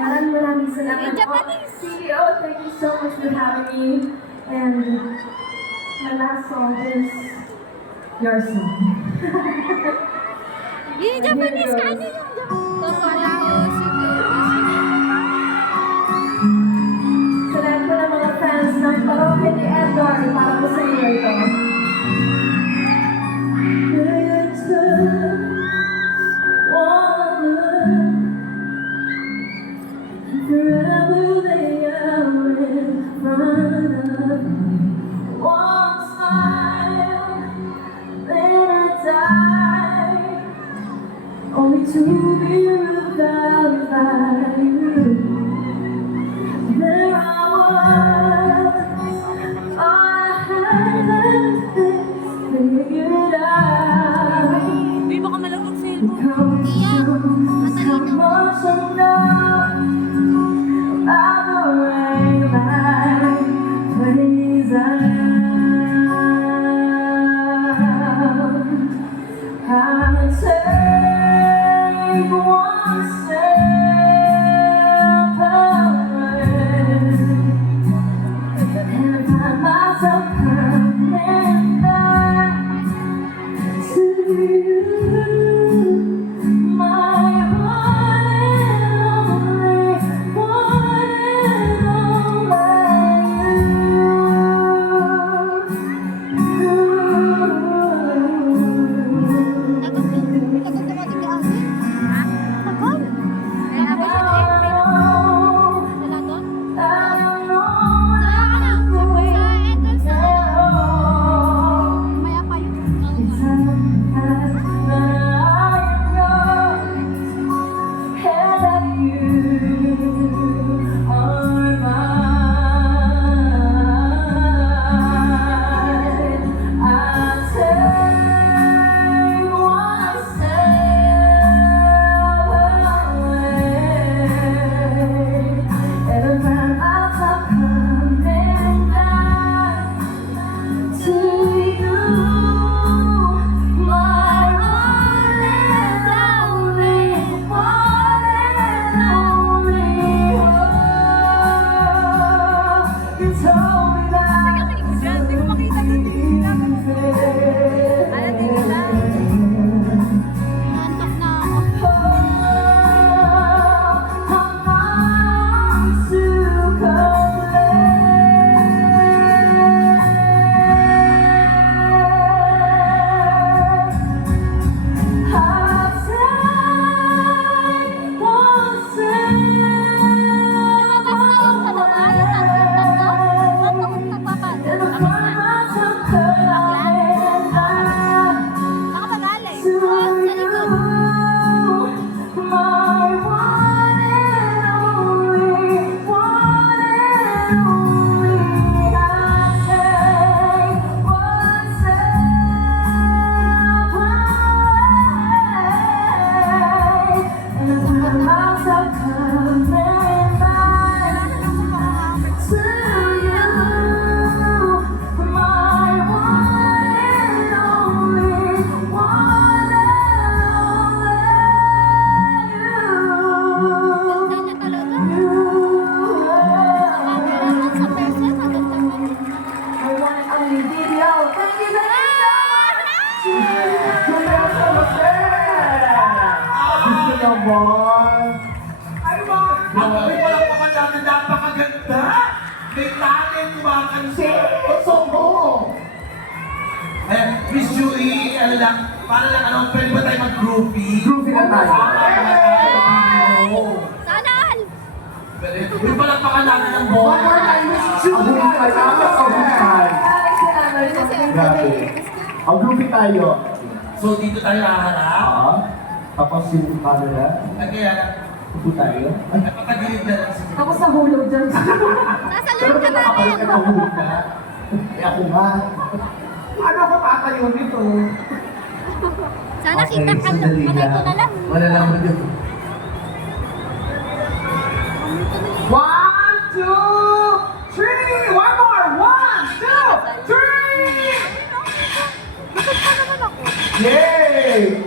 Maraming salamat po. CEO, thank you so much for having me. And my last song is your song. Yung Japanese ka, ano yung Sa lahat po ng mga fans ng Parokya ni Edward, para po sa iyo ito. Forever they are in front of me. One smile, then I die. Only to be without you. There I was, all I had figured out. Hindi baka malagog sa cellphone. How much I know about the way life plays out. I take one step away and find myself coming back to you. Ay, ang palakpakan natin, napakaganda! May talent, kumakansi! Gusto mo! Miss Julie, ano lang, para lang ano, pwede ba tayo mag-groupie? Groupie na tayo. Sanal! May palakpakan natin ng boy. One more time, Miss Julie! Grabe. Ang groupie tayo. So, dito tayo haharap. Tapos yung camera. Kaya, Upo tayo. napakagilid na lang siguro. Ako sa hulog dyan. Nasa Pero loob ka nakakapalik namin! ka ng hulog ka. Eh ako nga. Ano ako tatayo nito? Sana kita ka kamay ko na lang. Wala lang mo dito. 1, 2, 3! One more! 1, 2, 3! Bakit pa naman ako? Yay!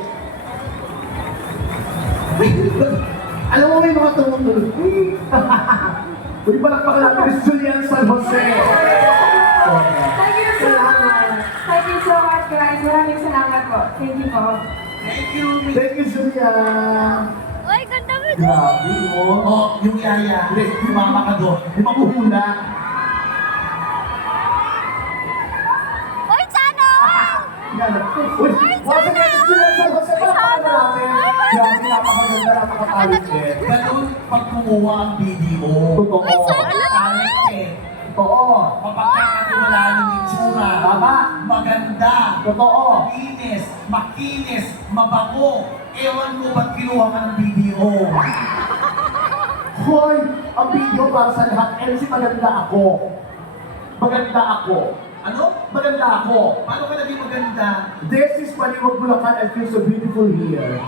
Alam mo may mga tumutulog. Uy, palakpakan natin si Julian San Jose. Thank you so much. Thank you so much, guys. Maraming salamat po. Thank you po. Thank you, Miss. Thank you, Julian. Uy, ganda mo. Grabe, mo. Oh, yung yaya. Sumama ka doon. Yung makuhula. Uy, sana! Uy, once again, si Julian San Jose, palakpakan natin. Grabe, napakaganda, napakatalented. Ganun pag kumuha ang video. Totoo. Uy, sana! Talented. Totoo. Mapagkakatiwala ng itsura. Tama. Maganda. Totoo. Linis. Makinis. Mabango. Ewan mo ba't kinuha ka ng video? Hoy, ang video para sa lahat. MC, maganda ako. Maganda ako. Ano? Maganda ako. Paano ka naging maganda? This is Paliwag Bulacan. I feel so beautiful here.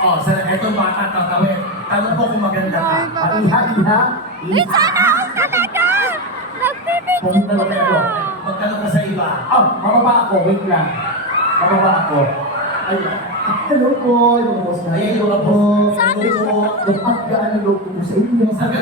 Oh, sana etong bata tatawid. Tanong mo kung maganda ka. Iha. Uy, sana ako talaga! Nagbibigyan Pumunta na kayo. Magtanong ka sa iba. Mababa ako. Wait lang. Mababa ako. Ay, hello po. Yung boss na. Ayan yung po. Sana. Ang gaan ng loob ko sa inyo. Sa